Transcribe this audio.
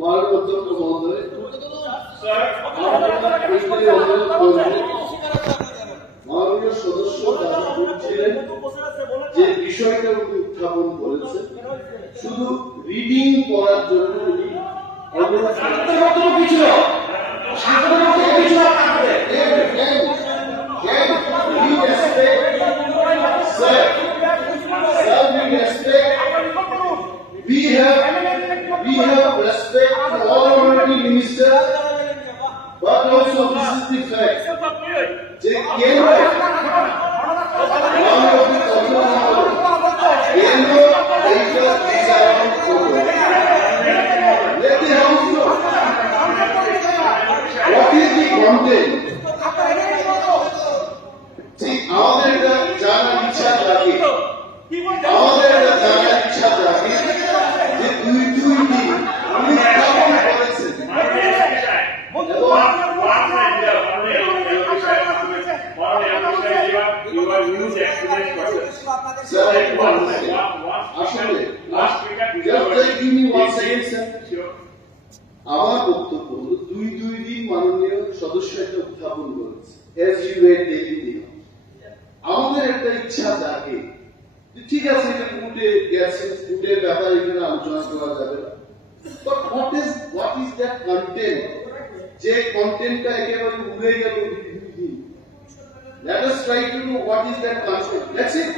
মাননীয় অধ্যক্ষ মহোদয়, মাননীয় সদস্য বলছিলেন যে বিষয়টা উনি উত্থাপন করেছেন শুধু রিডিং করার জন্য we have respect for all honorary ministers, but also this is the fact. যে কেন্দ্র what is the content? See, আমাদের জানার ইচ্ছা থাকে, আমাদের জানার ইচ্ছা থাকে যে দুই দিন উনি স্থাপন করেছেন আমার বক্তব্য হল দুই দিন মাননীয় সদস্য একটা উত্থাপন করেছে আমাদের একটা ইচ্ছা থাকে ঠিক আছে এটা কোর্টে গেছে, কোর্টের ব্যাপারে এখানে আলোচনা করা যাবে না, but what is that content যে কন্টেন্টটা একেবারে উড়ে গেল দুই দিন। Let us try to know what is that concept. That's it.